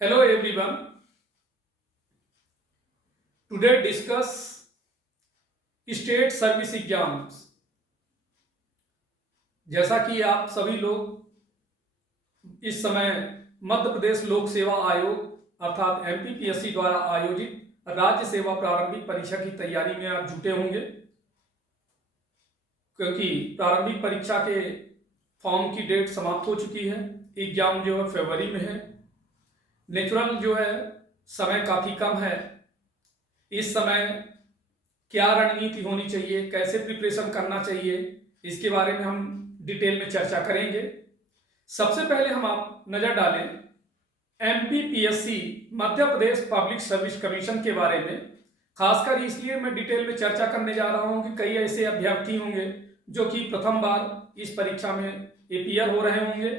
Hello everyone. Today discuss state service exams. जैसा कि आप सभी लोग इस समय मध्य प्रदेश लोक सेवा आयोग अर्थात एमपीपीएससी द्वारा आयोजित राज्य सेवा प्रारंभिक परीक्षा की तैयारी में आप जुटे होंगे, क्योंकि प्रारंभिक परीक्षा के फॉर्म की डेट समाप्त हो चुकी है। एग्जाम जो है फरवरी में है। नेचुरल जो है समय काफ़ी कम है। इस समय क्या रणनीति होनी चाहिए, कैसे प्रिपरेशन करना चाहिए, इसके बारे में हम डिटेल में चर्चा करेंगे। सबसे पहले हम आप नज़र डालें MPPSC Madhya Pradesh public service commission के बारे में। खासकर इसलिए मैं डिटेल में चर्चा करने जा रहा हूं कि कई ऐसे अभ्यर्थी होंगे जो कि प्रथम बार इस परीक्षा में अपीयर हो रहे होंगे।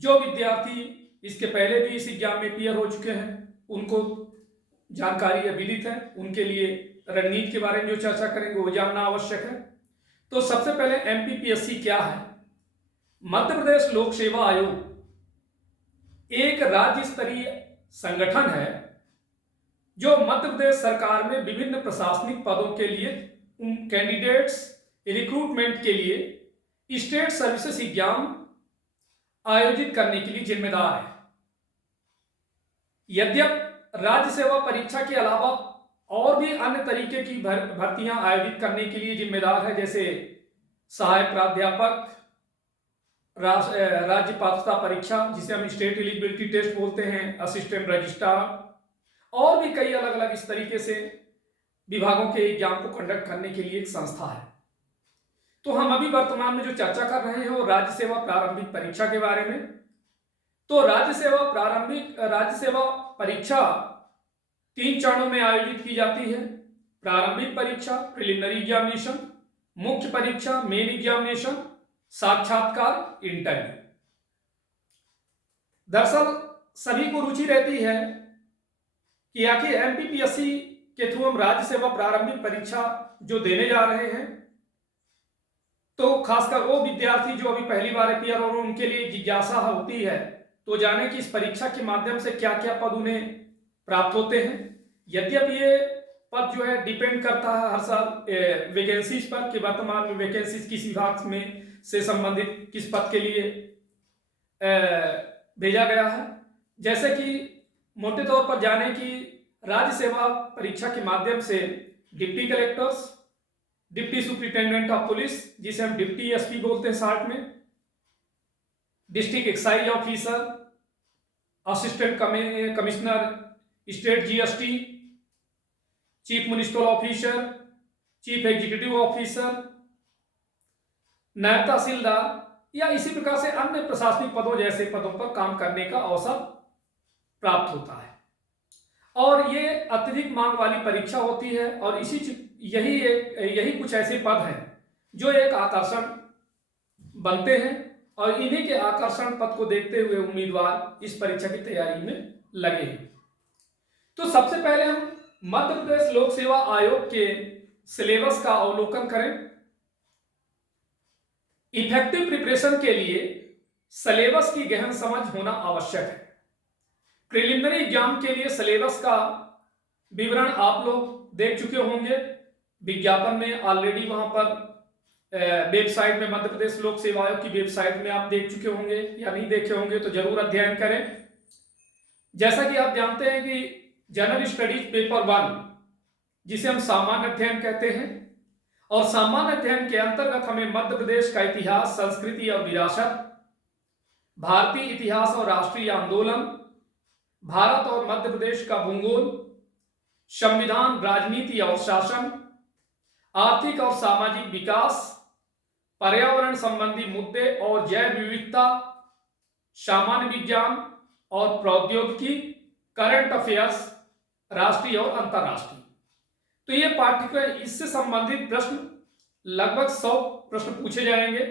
जो विद्यार्थी इसके पहले भी इस एग्जाम में अपीयर हो चुके हैं उनको जानकारी विदित है, उनके लिए रणनीति के बारे में जो चर्चा करेंगे वो जानना आवश्यक है। तो सबसे पहले एमपीपीएससी क्या है? मध्य प्रदेश लोक सेवा आयोग एक राज्य स्तरीय संगठन है जो मध्य प्रदेश सरकार में विभिन्न प्रशासनिक पदों के लिए कैंडिडेट्स रिक्रूटमेंट के लिए स्टेट सर्विसेज एग्जाम आयोजित करने के लिए जिम्मेदार है। यद्यपि राज्य सेवा परीक्षा के अलावा और भी अन्य तरीके की भर्तियां आयोजित करने के लिए जिम्मेदार है, जैसे सहायक प्राध्यापक, राज्य पात्रता परीक्षा जिसे हम स्टेट एलिजिबिलिटी टेस्ट बोलते हैं, असिस्टेंट रजिस्ट्रार, और भी कई अलग अलग इस तरीके से विभागों के एग्जाम को कंडक्ट करने के लिए एक संस्था है। तो हम अभी वर्तमान में जो चर्चा कर रहे हैं वो राज्य सेवा प्रारंभिक परीक्षा के बारे में। तो राज्य सेवा परीक्षा 3 चरणों में आयोजित की जाती है। प्रारंभिक परीक्षा प्रिलिमिनरी एग्जामिनेशन, मुख्य परीक्षा मेन एग्जामिनेशन, साक्षात्कार इंटरव्यू। दरअसल सभी को रुचि रहती है कि आखिर एमपीपीएससी के थ्रू हम राज्य सेवा प्रारंभिक परीक्षा जो देने जा रहे हैं, तो खासकर वो विद्यार्थी जो अभी पहली बार अपीयर और उनके लिए जिज्ञासा होती है तो जाने कि इस परीक्षा के माध्यम से क्या क्या पद उन्हें प्राप्त होते हैं। यद्यपि ये पद जो है डिपेंड करता है हर साल वैकेंसीज पर कि वर्तमान में वैकेंसीज किस विभाग में से संबंधित किस पद के लिए भेजा गया है। जैसे कि मोटे तौर पर जाने कि राज्य सेवा परीक्षा के माध्यम से deputy collectors, deputy superintendent of police जिसे हम डिप्टी एसपी बोलते हैं शॉर्ट में, district excise officer, assistant commissioner state GST, chief municipal officer, chief executive officer, नायब तहसीलदार या इसी प्रकार से अन्य प्रशासनिक पदों जैसे पदों पर काम करने का अवसर प्राप्त होता है। और ये अत्यधिक मांग वाली परीक्षा होती है और यही कुछ ऐसे पद हैं जो एक आकर्षण बनते हैं और इन्हीं के आकर्षण पद को देखते हुए उम्मीदवार इस परीक्षा की तैयारी में लगे हैं। तो सबसे पहले हम मध्य प्रदेश लोक सेवा आयोग के सिलेबस का अवलोकन करें। इफेक्टिव प्रिपरेशन के लिए सिलेबस की गहन समझ होना आवश्यक है। प्रिलिमिनरी एग्जाम के लिए सिलेबस का विवरण आप लोग देख चुके होंगे, विज्ञापन में ऑलरेडी वहां पर वेबसाइट में मध्य प्रदेश लोक सेवा आयोग की वेबसाइट में आप देख चुके होंगे या नहीं देखे होंगे तो जरूर अध्ययन करें। जैसा कि आप जानते हैं कि जनरल स्टडीज पेपर 1 जिसे हम सामान्य अध्ययन कहते हैं, और सामान्य अध्ययन के अंतर्गत हमें मध्य प्रदेश का इतिहास, संस्कृति और विरासत, भारतीय इतिहास और राष्ट्रीय आंदोलन, भारत और मध्य प्रदेश का भूगोल, संविधान, राजनीति और शासन, आर्थिक और सामाजिक विकास, पर्यावरण संबंधी मुद्दे और जैव विविधता, सामान्य विज्ञान और प्रौद्योगिकी, करंट अफेयर्स, राष्ट्रीय और अंतर्राष्ट्रीय। तो ये पाठ्यक्रम, इससे संबंधित प्रश्न लगभग 100 प्रश्न पूछे जाएंगे।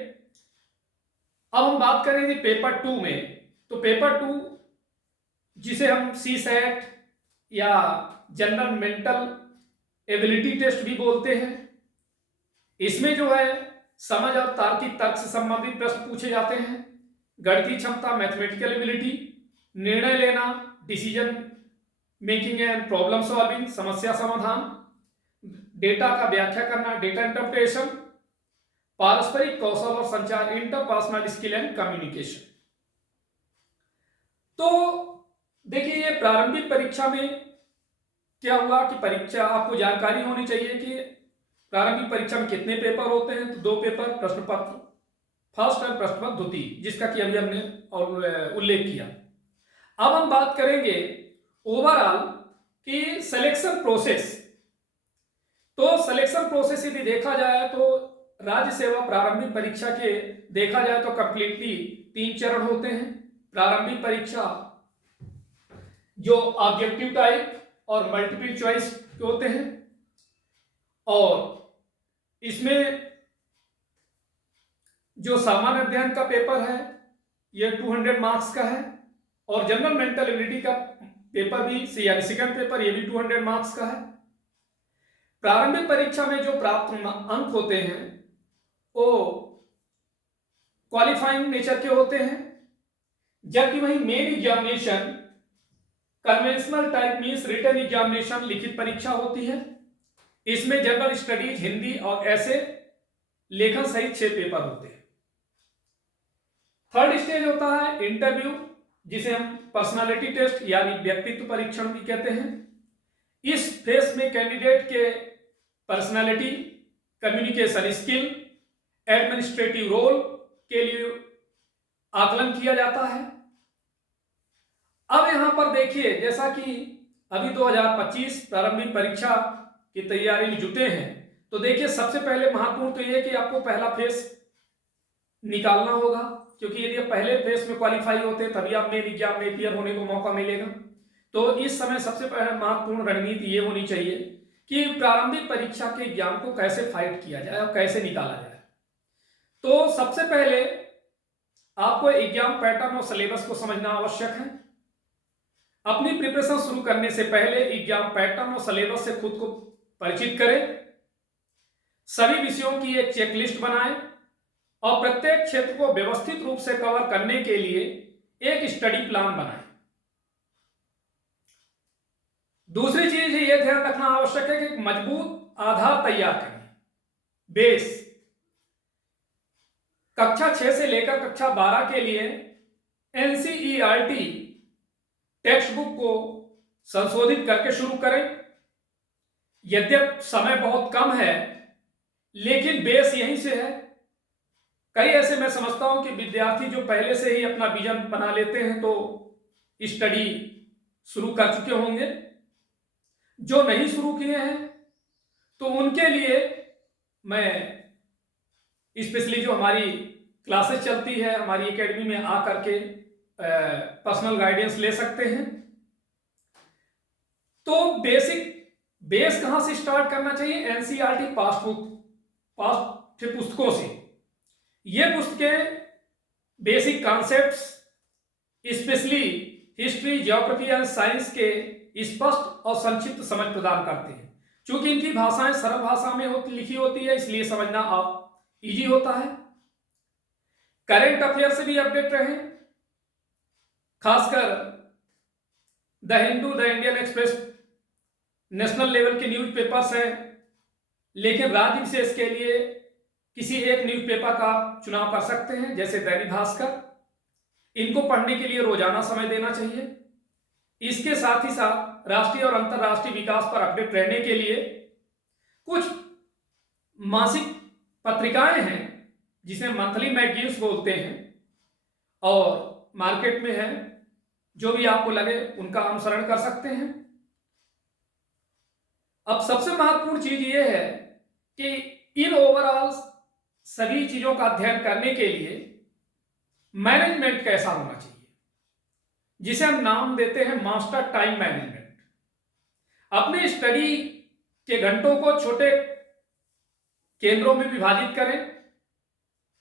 अब हम बात करेंगे पेपर 2 में। तो पेपर 2 जिसे हम सीसैट या जनरल मेंटल एबिलिटी टेस्ट भी बोलते हैं, इसमें जो है समझ और तार्किक तर्क से संबंधित प्रश्न पूछे जाते हैं। गणितीय क्षमता, मैथमेटिकल एबिलिटी, निर्णय लेना, decision making and problem solving, समस्या समाधान, डेटा का व्याख्या करना, डेटा इंटरप्रिटेशन, पारस्परिक कौशल और संचार, इंटरपर्सनल स्किल एंड कम्युनिकेशन। तो देखिए, ये प्रारंभिक परीक्षा में क्या हुआ कि परीक्षा आपको जानकारी होनी चाहिए कि प्रारंभिक परीक्षा में कितने पेपर होते हैं। तो 2 पेपर, प्रश्न पत्र फर्स्ट और प्रश्न पत्र द्वितीय, जिसका कि अभी हमने उल्लेख किया। अब हम बात करेंगे ओवरऑल कि सिलेक्शन प्रोसेस। तो सिलेक्शन प्रोसेस यदि देखा जाए तो राज्य सेवा प्रारंभिक परीक्षा के देखा जाए तो कंप्लीटली 3 चरण होते हैं। प्रारंभिक परीक्षा जो ऑब्जेक्टिव टाइप और मल्टीपल चॉइस के होते हैं, और इसमें जो सामान्य अध्ययन का पेपर है ये 200 मार्क्स का है, और जनरल मेंटल एबिलिटी का पेपर भी यानी सेकंड पेपर ये भी 200 मार्क्स का है। प्रारंभिक परीक्षा में जो प्राप्त अंक होते हैं वो क्वालिफाइंग नेचर के होते हैं, जबकि वही main examination conventional type means written examination, लिखित परीक्षा होती है। इसमें जनरल स्टडीज, हिंदी और ऐसे लेखन सहित 6 पेपर होते हैं। थर्ड स्टेज होता है इंटरव्यू, जिसे हम पर्सनालिटी टेस्ट यानी व्यक्तित्व परीक्षण भी कहते हैं। इस फेज में कैंडिडेट के personality, communication skill, administrative role के लिए आकलन किया जाता है। अब यहां पर देखिए, जैसा कि अभी 2025 प्रारंभिक परीक्षा की तैयारी में जुटे हैं, तो देखिए सबसे पहले महत्वपूर्ण तो यह कि आपको पहला फेज निकालना होगा, क्योंकि यदि आप पहले फेज में क्वालिफाई होते हैं तभी आप मेन एग्जाम में क्लियर होने को मौका मिलेगा। तो इस समय सबसे पहले महत्वपूर्ण रणनीति ये होनी चाहिए कि प्रारंभिक परीक्षा के एग्जाम को कैसे फाइट किया जाए और कैसे निकाला जाए। तो सबसे पहले आपको एग्जाम पैटर्न और सिलेबस को समझना आवश्यक है। अपनी प्रिपरेशन शुरू करने से पहले एग्जाम पैटर्न और सिलेबस से खुद को परिचित करें। सभी विषयों की एक चेकलिस्ट बनाएं और प्रत्येक क्षेत्र को व्यवस्थित रूप से कवर करने के लिए एक स्टडी प्लान बनाएं। दूसरी चीज ये ध्यान रखना आवश्यक है कि मजबूत आधार तैयार करें, बेस। कक्षा 6 से लेकर कक्षा 12 के लिए एनसीईआरटी टेक्स्ट बुक को संशोधित करके शुरू करें। यद्यप समय बहुत कम है, लेकिन बेस यहीं से है। कई ऐसे मैं समझता हूं कि विद्यार्थी जो पहले से ही अपना विजन बना लेते हैं तो स्टडी शुरू कर चुके होंगे। जो नहीं शुरू किए हैं तो उनके लिए मैं स्पेशली जो हमारी क्लासेस चलती है हमारी एकेडमी में आकर के पर्सनल गाइडेंस ले सकते हैं। तो बेस कहां से स्टार्ट करना चाहिए? एनसीईआरटी पाठ्य पुस्तकों से। ये पुस्तकें basic concepts, specially history, geography and science के स्पष्ट और संक्षिप्त समझ प्रदान करते हैं। चूंकि इनकी भाषाएं सरल भाषा में लिखी होती है, इसलिए समझना इजी होता है। करंट अफेयर से भी अपडेट रहें, खासकर the Hindu, the Indian express national level के न्यूज़पेपर्स हैं, लेकिन राज्य विशेष के लिए किसी एक न्यूज़पेपर का आप चुनाव कर सकते हैं, जैसे दैनिक भास्कर। इनको पढ़ने के लिए रोजाना समय देना चाहिए। इसके साथ ही साथ राष्ट्रीय और अंतर्राष्ट्रीय विकास पर अपडेट रहने के लिए कुछ मासिक पत्रिकाएं हैं जिसे मंथली मैगजीन्स बोलते हैं और मार्केट में है। जो भी आपको लगे उनका अनुसरण कर सकते हैं। अब सबसे महत्वपूर्ण चीज ये है कि इन ओवरऑल सभी चीजों का अध्ययन करने के लिए मैनेजमेंट कैसा होना चाहिए, जिसे हम नाम देते हैं मास्टर टाइम मैनेजमेंट। अपने स्टडी के घंटों को छोटे केंद्रों में विभाजित करें।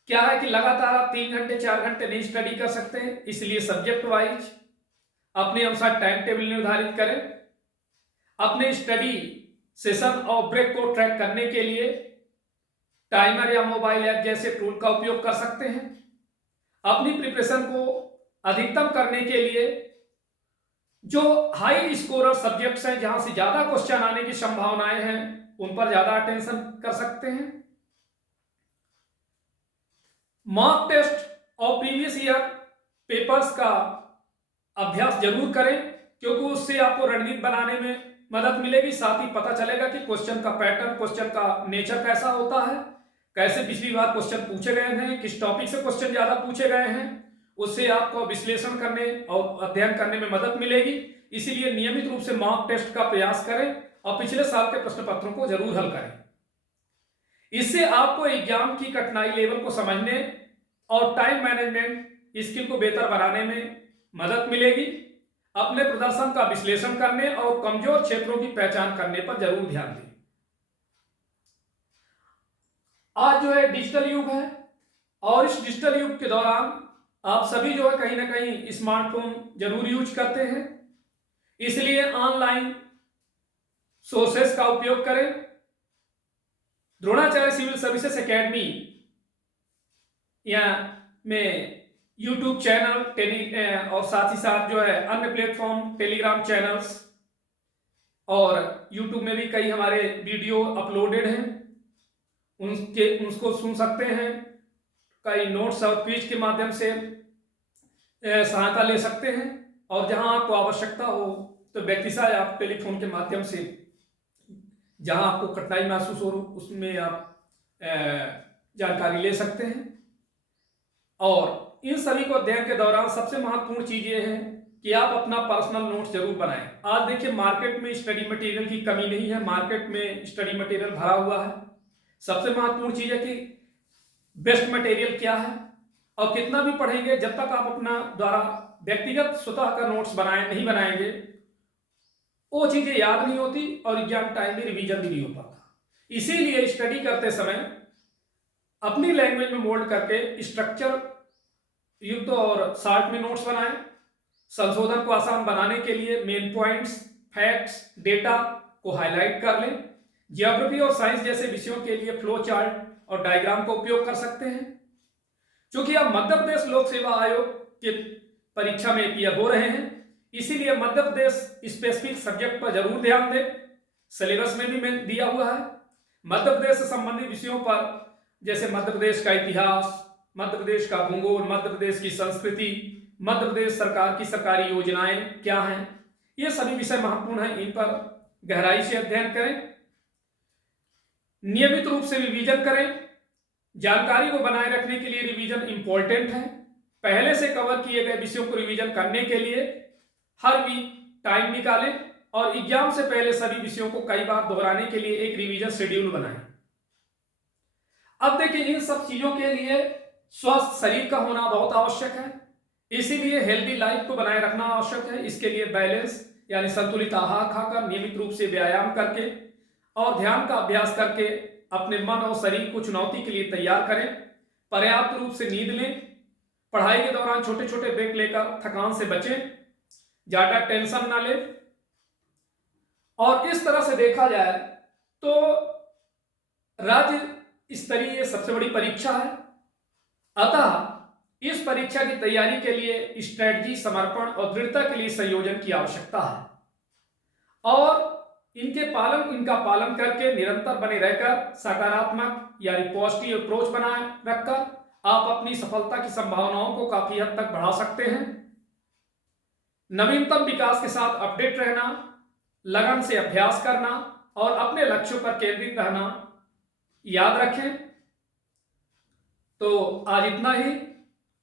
क्या है कि लगातार आप 3 घंटे 4 घंटे नहीं स्टडी कर सकते हैं, इसलिए सब्जेक्ट वाइज अपने अनुसार टाइम टेबल निर्धारित करें। अपने स्टडी सेशन और ब्रेक को ट्रैक करने के लिए टाइमर या मोबाइल ऐप जैसे टूल का उपयोग कर सकते हैं। अपनी प्रिपरेशन को अधिकतम करने के लिए जो हाई स्कोरर सब्जेक्ट्स हैं, जहां से ज्यादा क्वेश्चन आने की संभावनाएं हैं, उन पर ज्यादा अटेंशन कर सकते हैं। मॉक टेस्ट और प्रीवियस ईयर पेपर्स का अभ्यास जरूर करें, क्योंकि उससे आपको रणनीति बनाने में मदद मिलेगी। साथ ही पता चलेगा कि क्वेश्चन का पैटर्न, क्वेश्चन का नेचर कैसा होता है, कैसे पिछली बार क्वेश्चन पूछे गए हैं, किस टॉपिक से क्वेश्चन ज्यादा पूछे गए हैं। उससे आपको विश्लेषण करने और अध्ययन करने में मदद मिलेगी। इसीलिए नियमित रूप से मॉक टेस्ट का प्रयास करें और पिछले साल के प्रश्न पत्रों को जरूर हल करें। इससे आपको एग्जाम की कठिनाई लेवल को समझने और टाइम मैनेजमेंट स्किल को बेहतर बनाने में मदद मिलेगी। अपने प्रदर्शन का विश्लेषण करने और कमजोर क्षेत्रों की पहचान करने पर जरूर ध्यान दें। आज जो है डिजिटल युग है, और इस डिजिटल युग के दौरान आप सभी जो है कहीं ना कहीं स्मार्टफोन जरूर यूज करते हैं। इसलिए ऑनलाइन सोर्सेस का उपयोग करें। द्रोणाचार्य सिविल सर्विसेज एकेडमी या में यूट्यूब चैनल और साथ ही साथ जो है अन्य प्लेटफॉर्म, टेलीग्राम चैनल्स और यूट्यूब में भी कई हमारे वीडियो अपलोडेड हैं, उसको सुन सकते हैं। कई नोट्स और क्विज के माध्यम से सहायता ले सकते हैं। और जहां आपको आवश्यकता हो तो व्यक्तिशः आप टेलीफोन के माध्यम से, जहां आपको कठिनाई महसूस हो उसमें आप जानकारी ले सकते हैं। और इन सभी को अध्ययन के दौरान सबसे महत्वपूर्ण चीज ये है कि आप अपना पर्सनल नोट्स जरूर बनाएं। आज देखिए मार्केट में स्टडी मटेरियल की कमी नहीं है, मार्केट में स्टडी मटेरियल भरा हुआ है। सबसे महत्वपूर्ण चीज है कि बेस्ट मटेरियल क्या है और कितना भी पढ़ेंगे, जब तक आप अपना द्वारा व्यक्तिगत स्वतः का नोट्स नहीं बनाएंगे, वो चीजें याद नहीं होती और एग्जाम टाइम में रिवीजन भी नहीं हो पाता। इसीलिए स्टडी करते समय अपनी लैंग्वेज में मोल्ड करके स्ट्रक्चर युक्त और शॉर्ट में नोट्स बनाएं। संशोधन को आसान बनाने के लिए मेन पॉइंट्स, फैक्ट्स, डेटा को हाईलाइट कर लें। ज्योग्राफी और साइंस जैसे विषयों के लिए फ्लो चार्ट और डायग्राम का उपयोग कर सकते हैं। क्योंकि अब मध्य प्रदेश लोक सेवा आयोग के परीक्षा में अपीयर हो रहे हैं, इसीलिए मध्य प्रदेश स्पेसिफिक सब्जेक्ट पर जरूर ध्यान दें। सिलेबस में भी मैं दिया हुआ है। मध्य प्रदेश से संबंधित विषयों पर, जैसे मध्य प्रदेश का इतिहास, मध्य प्रदेश का भूगोल, मध्य प्रदेश की संस्कृति, मध्य प्रदेश सरकार की सरकारी योजनाएं क्या हैं, ये सभी विषय महत्वपूर्ण हैं। इन पर गहराई से अध्ययन करें, नियमित रूप से रिवीजन करें। जानकारी को बनाए रखने के लिए रिवीजन इंपॉर्टेंट है। पहले से कवर किए गए विषयों को रिवीजन करने के लिए हर वीक टाइम निकालें और एग्जाम से पहले सभी विषयों को कई बार दोहराने के लिए एक रिवीजन शेड्यूल बनाएं। अब देखिए, इन सब चीजों के लिए स्वस्थ शरीर का होना बहुत आवश्यक है। इसीलिए हेल्दी लाइफ को बनाए रखना आवश्यक है। इसके लिए बैलेंस यानी संतुलित आहार खाकर, नियमित रूप से व्यायाम करके और ध्यान का अभ्यास करके अपने मन और शरीर को चुनौती के लिए तैयार करें। पर्याप्त रूप से नींद लें। पढ़ाई के दौरान छोटे छोटे ब्रेक लेकर थकान से बचें। ज्यादा टेंशन ना लें। और इस तरह से देखा जाए तो राज्य स्तरीय सबसे बड़ी परीक्षा है। अतः इस परीक्षा की तैयारी के लिए स्ट्रेटजी, समर्पण और दृढ़ता के लिए संयोजन की आवश्यकता है। और इनका पालन करके निरंतर बने रहकर सकारात्मक यानी पॉजिटिव अप्रोच बनाए रखकर आप अपनी सफलता की संभावनाओं को काफी हद तक बढ़ा सकते हैं। नवीनतम विकास के साथ अपडेट रहना, लगन से अभ्यास करना और अपने लक्ष्यों पर केंद्रित रहना याद रखें। तो आज इतना ही,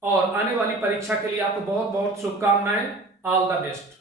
और आने वाली परीक्षा के लिए आपको बहुत बहुत शुभकामनाएं। All the best.